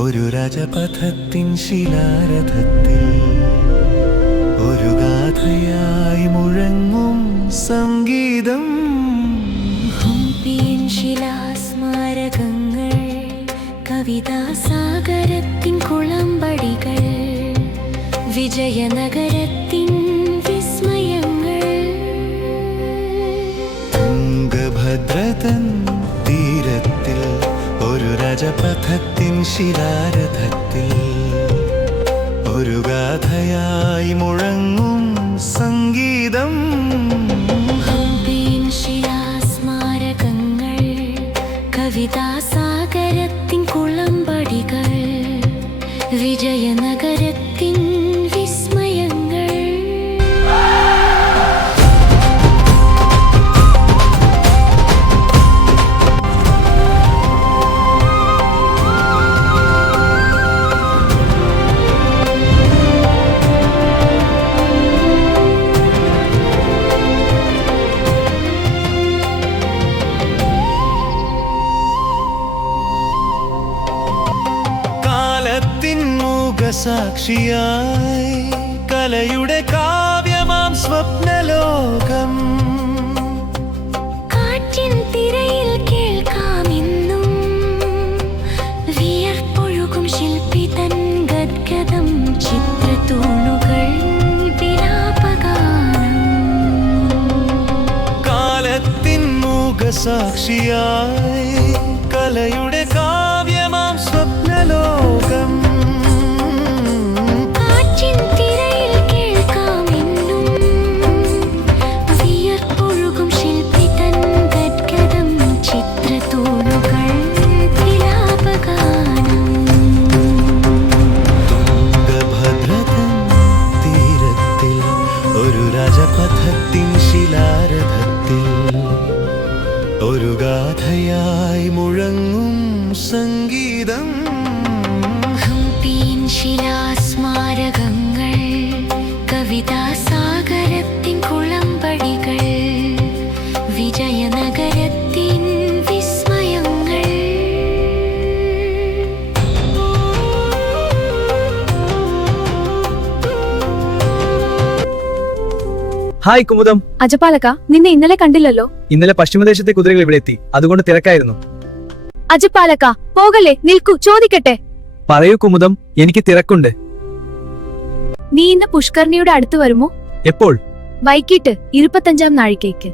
ഒരു രാജപഥത്തിൻ ശിലാരഥത്തിൽ ഒരു ഗാഥയായി മുഴങ്ങും സംഗീതം. ഹംപിയിൻ ശിലാസ്മാരകങ്ങൾ, കവിതാസാഗരത്തിൻ കുളമ്പടികൾ, വിജയനഗരത്തിൻ വിസ്മയങ്ങൾ. തുംഗഭദ്രതൻ തീരത്തിൽ ഒരു രാജപഥത്തിൻ ശിലാരഥത്തിൽ ഒരു ഗാഥയായി മുഴങ്ങും സംഗീതം. ഹംപിയിൻ ശിലാസ്മാരകങ്ങൾ, കവിതാസാഗരത്തിൻ കുളമ്പടികൾ, വിജയനഗരത്തിൻ വിസ്മയങ്ങൾ. സാക്ഷിയായി കലയുടെ കാവ്യമാം സ്വപ്നലോകം. കാറ്റിൻ തിരയിൽ കേൾക്കാമെന്നും വിയർപ്പൊഴുകും ശില്പി തൻ ഗദ്ഗതം ചിത്രത്തൂണുകൾ വിലാപഗാനം. കാലത്തിൻ മൂകസാക്ഷിയായി കലയുടെ കാവ്യമാം സ്വപ്നലോകം. രാജപഥത്തിൻ ശിലാരഥത്തിൽ ഒരു ഗാഥയായി മുഴങ്ങും സംഗീതം. ഹംപിയിൻ ശിലാസ്മാരകങ്ങൾ, കവിതാസാഗരത്തിൻ കുളമ്പടികൾ, വിജയനഗരത്തിൻ വിസ്മയങ്ങൾ. ഹായ് കുമുദം. അജപാലക, നിന്നെ ഇന്നലെ കണ്ടില്ലല്ലോ. ഇന്നലെ പശ്ചിമദേശത്തെ കുതിരകൾ ഇവിടെ എത്തി, അതുകൊണ്ട് തിരക്കായിരുന്നു. അജപാലക, പോകല്ലേ, നിൽക്കൂ, ചോദിക്കട്ടെ. പറയൂ കുമുദം, എനിക്ക് തിരക്കുണ്ട്. നീ ഇന്ന് പുഷ്കർണിയുടെ അടുത്ത് വരുമോ? എപ്പോൾ? വൈകിട്ട് 25-ാം നാഴികയ്ക്ക്.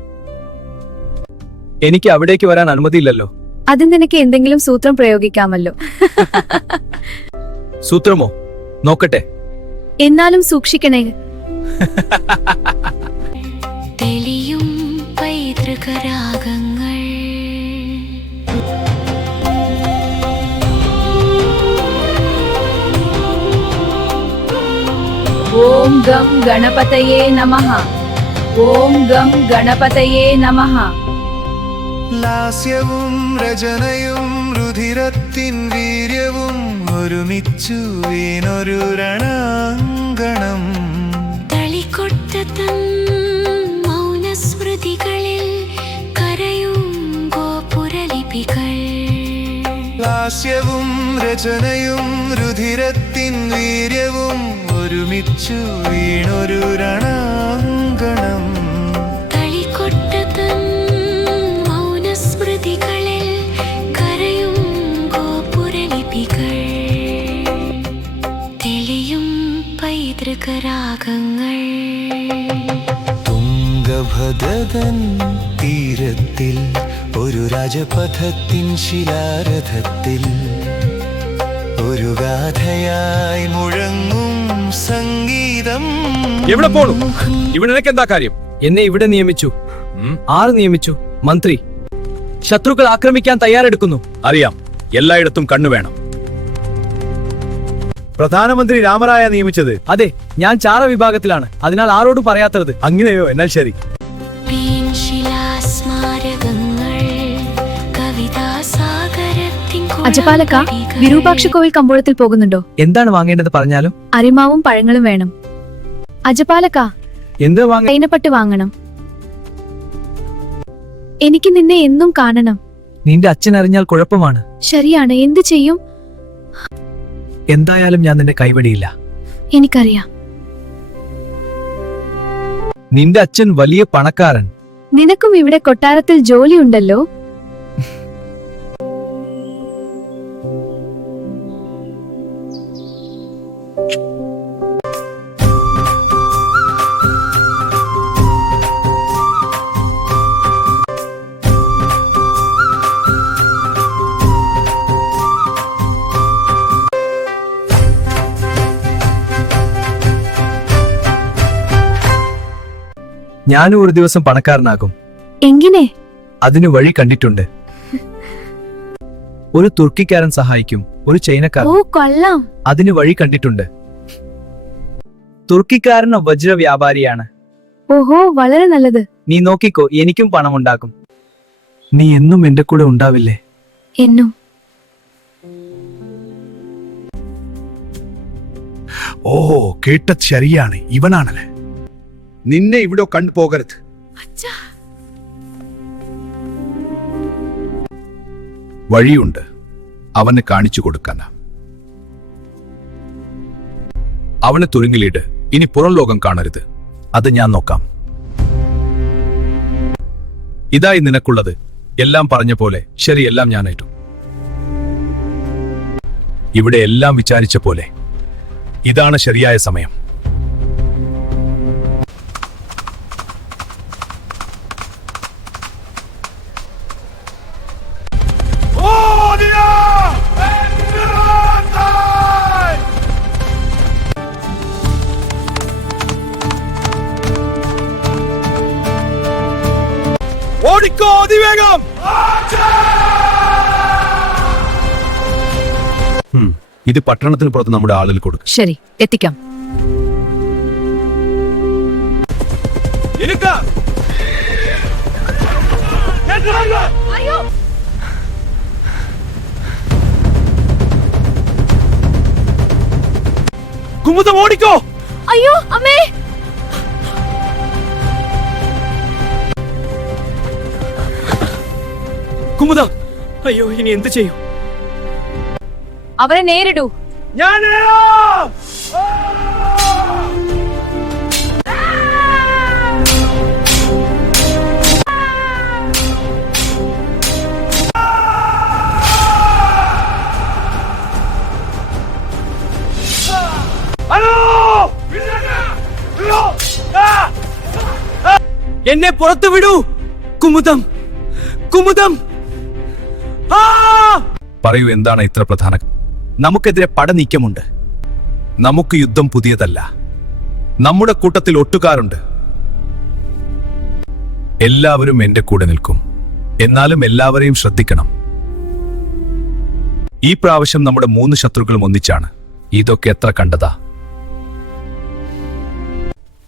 എനിക്ക് അവിടേക്ക് വരാൻ അനുമതിയില്ലല്ലോ. അത് നിനക്ക് എന്തെങ്കിലും സൂത്രം പ്രയോഗിക്കാമല്ലോ. സൂത്രമോ? നോക്കട്ടെ. എന്നാലും സൂക്ഷിക്കണേ. തെളിയും പൈതൃകരാഗങ്ങൾ. ഓം ഗം ഗണപതയേ നമഃ. ഓം ഗം ഗണപതയേ നമഃ. ലാസ്യവും രചനയും രുധിരത്തിൻ വീര്യവും ഒരുമിച്ചു വീണൊരു രണാങ്കണം. തളിക്കൊട്ടത്തം മൗനസ്മൃതികളിൽ കരയും ഗോപുരലിപികൾ. ലാസ്യവും രചനയും രുധിരത്തിൻ വീര്യവും ഒരുമിച്ചു വീണൊരു രണാങ്കണം. തളിക്കൊട്ടത്തം മൗനസ്മൃതികളിൽ കരയും ഗോപുരലിപികൾ. തെളിയും പൈതൃകരാഗങ്ങൾ. തുംഗഭദ്രതൻ തീരത്തിൽ ഒരു രാജപഥത്തിൻ ശിലാരഥത്തിൽ ഒരു ഗാഥയായി മുഴങ്ങും സംഗീതം. എവിടെ പോണു? ഇവിടെ നിനക്കെന്താ കാര്യം? എന്നെ ഇവിടെ നിയമിച്ചു. ആര് നിയമിച്ചു? മന്ത്രി. ശത്രുക്കൾ ആക്രമിക്കാൻ തയ്യാറെടുക്കുന്നു. അറിയാം, എല്ലായിടത്തും കണ്ണുവേണം. പ്രധാനമന്ത്രി രാമറായ നിയമിച്ചത്? അതെ, ഞാൻ ചാര വിഭാഗത്തിലാണ്, അതിനാൽ ആരോടും പറയാത്തത്. അങ്ങനെയോ? എന്നാൽ ശരി. അജപാലക, വിരൂപാക്ഷ കോവിൽ കമ്പോളത്തിൽ പോകുന്നുണ്ടോ? എന്താണ് വാങ്ങേണ്ടത് പറഞ്ഞാലും? അരിമാവും പഴങ്ങളും വേണം. അജപാലക, എന്ത് വാങ്ങ? തൈനപ്പട്ട് വാങ്ങണം. എനിക്ക് നിന്നെ എന്നും കാണണം. നിന്റെ അച്ഛൻ അറിഞ്ഞാൽ കുഴപ്പമാണ്. ശരിയാണ്, എന്തു ചെയ്യും? എന്തായാലും ഞാൻ നിന്നെ കൈവടിയില്ല. എനിക്കറിയാം. നിന്റെ അച്ഛൻ വലിയ പണക്കാരൻ. നിനക്കും ഇവിടെ കൊട്ടാരത്തിൽ ജോലിയുണ്ടല്ലോ. ഞാനും ഒരു ദിവസം പണക്കാരനാകും. എങ്ങനെ? അതിനു വഴി കണ്ടിട്ടുണ്ട്. ഒരു തുർക്കിക്കാരൻ സഹായിക്കും, ഒരു ചൈനക്കാരൻ. ഓ കൊള്ളാം. അതിനു വഴി കണ്ടിട്ടുണ്ട്. തുർക്കിക്കാരൻ വജ്ര വ്യാപാരിയാണ്. ഓഹോ, വളരെ നല്ലത്. നീ നോക്കിക്കോ, എനിക്കും പണമുണ്ടാകും. നീ എന്നും എന്റെ കൂടെ ഉണ്ടാവില്ലേ? എന്നും. ഓഹോ, കേട്ടത് ശരിയാണ്. ഇവനാണല്ലേ. നിന്നെ ഇവിടെ കണ്ടുപോകരുത്. വഴിയുണ്ട്, അവന് കാണിച്ചു കൊടുക്കാനാ. അവനെ തുരുങ്കിലിട്ട് ഇനി പുറം ലോകം കാണരുത്. അത് ഞാൻ നോക്കാം. ഇതായി നിനക്കുള്ളത്. എല്ലാം പറഞ്ഞ പോലെ ശരി, എല്ലാം ഞാൻ ഏറ്റു. ഇവിടെ എല്ലാം വിചാരിച്ച പോലെ. ഇതാണ് ശരിയായ സമയം. ഓടിക്കോ അതിവേഗം! ഇത് പട്ടണത്തിന് പുറത്ത് നമ്മുടെ ആളുകൾ കൊടുക്കും. ശരി, എത്തിക്കാം. കുമുദം ഓടിക്കോ! അയ്യോ അമ്മേ! കുമുദ, അയ്യോ, ഇനി എന്ത് ചെയ്യും? അവരെ നേരിടൂ. എന്നെ പുറത്തു വിടൂ! കുമുദം, കുമുദം! പറയൂ, എന്താണ് ഇത്ര പ്രധാന? നമുക്കെതിരെ പടനീക്കമുണ്ട്. നമുക്ക് യുദ്ധം പുതിയതല്ല. നമ്മുടെ കൂട്ടത്തിൽ ഒട്ടുകാരുണ്ട്. എല്ലാവരും എന്റെ കൂടെ നിൽക്കും. എന്നാലും എല്ലാവരെയും ശ്രദ്ധിക്കണം. ഈ പ്രാവശ്യം നമ്മുടെ 3 ശത്രുക്കളും ഒന്നിച്ചാണ്. ഇതൊക്കെ എത്ര കണ്ടതാ.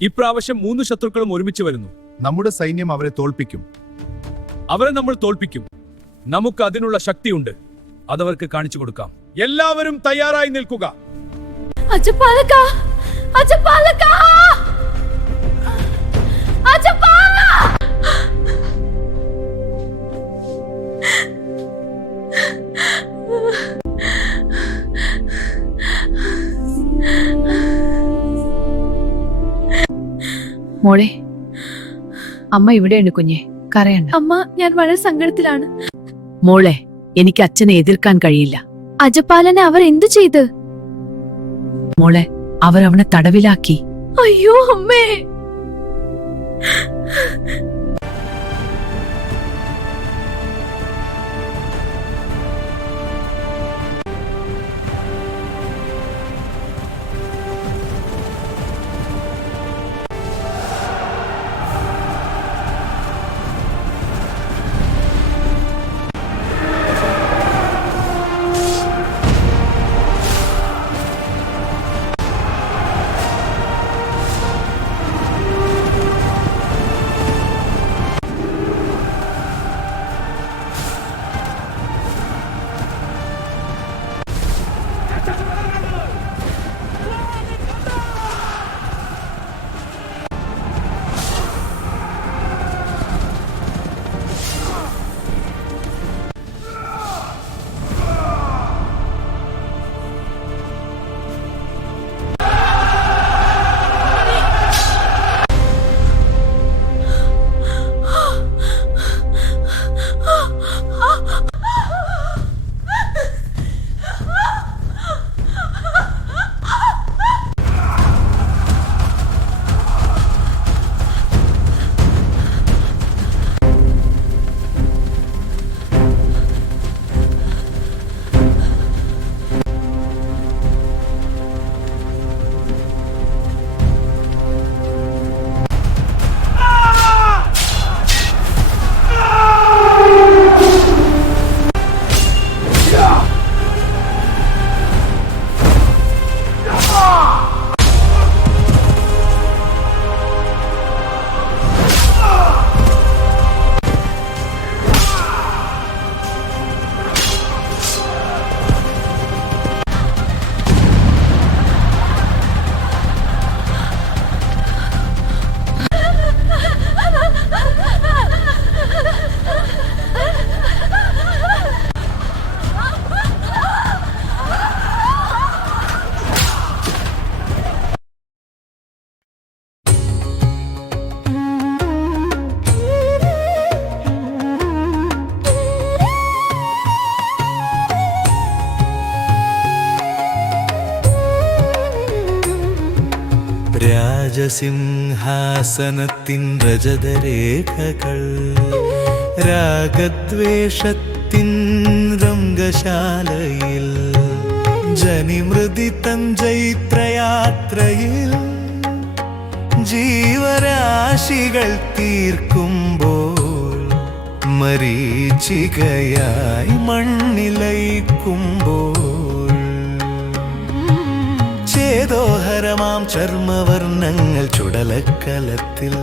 ഇപ്രാവശ്യം 3 ശത്രുക്കളും ഒരുമിച്ച് വരുന്നു. നമ്മുടെ സൈന്യം അവരെ തോൽപ്പിക്കും. അവരെ നമ്മൾ തോൽപ്പിക്കും. നമുക്ക് അതിനുള്ള ശക്തിയുണ്ട്. അതവർക്ക് കാണിച്ചു കൊടുക്കാം. എല്ലാവരും തയ്യാറായി നിൽക്കുക. അജപാലക! അജപാലക! അജപാ! മോളെ, അമ്മ ഇവിടെയുണ്ട് കുഞ്ഞെ, കരയണ്ട. അമ്മ, ഞാൻ വളരെ സങ്കടത്തിലാണ്. മോളെ, എനിക്ക് അച്ഛനെ എതിർക്കാൻ കഴിയില്ല. അജപാലനെ അവർ എന്തു ചെയ്ത്? മോളെ, അവരവനെ തടവിലാക്കി. അയ്യോ അമ്മേ! രാജസിംഹാസനത്തിൻ രജതരേഖകൾ രാഗദ്വേഷത്തിൻ രംഗശാലയിൽ ജനിമൃതി തൻ ജൈത്രയാത്രയിൽ ജീവരാശികൾ തീർക്കുമ്പോൾ മരീചികയായി മണ്ണിലയിക്കുമ്പോൾ ചേതോഹരമാം ചർമ്മവർണ്ണങ്ങൾ ചുടലക്കലത്തിൽ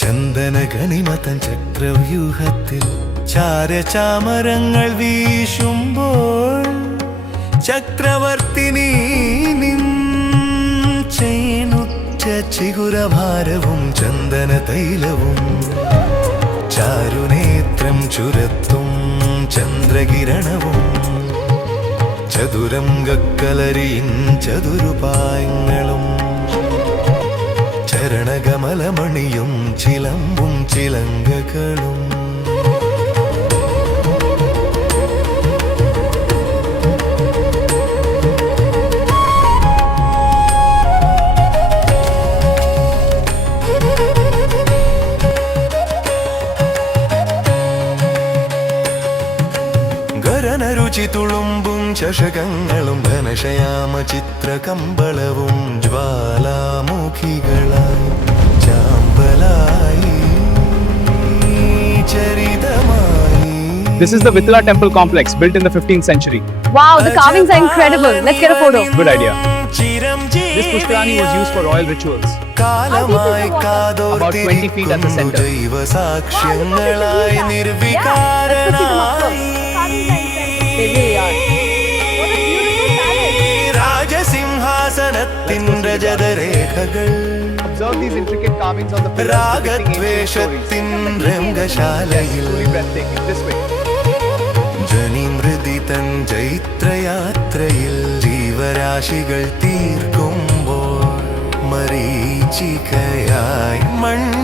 ചന്ദനഗണിമതൻ ചക്രവ്യൂഹത്തിൽ ചാരചാമരങ്ങൾ വീശുമ്പോൾ ചക്രവർത്തിനി ചേനുറ്റ ചിഗുരഭാരവും ചന്ദന തൈലവും ചാരുനേത്രം ചുരത്തും ചന്ദ്രകിരണവും ചതുരംഗക്കലരിയിൻ ചതുരുപായങ്ങളും ചരണകമലമണിയും ചിലമ്പും ചിലങ്കകളും ഗരനരുചി തുളുമ്പും ചഷകങ്ങളും ഘനശയാമ ചിത്രകമ്പളവും ജ്വാലാമുഖികളായി ചാമ്പലായി ചരിതമായി. This is the Vithila temple complex built in the 15th century. Wow, the carvings are incredible. Let's get a photo. Good idea. This Pushkarani was used for royal rituals. കാലമായി About 20 feet at the center. ദൈവസാക്ഷ്യങ്ങളായി നിർവികാരനായി രാജസിംഹാസനത്തിൻ രജതരേഖകൾ Observe these intricate carvings on the pillars depicting ancient രാഗദ്വേഷത്തിൻ രംഗശാലയിൽ stories. Truly breathtaking. This way. ജനിമൃതി തൻ ജൈത്രയാത്രയിൽ ജീവരാശികൾ തീർക്കുമ്പോൾ മരീചികയായി മണ്ണിൽ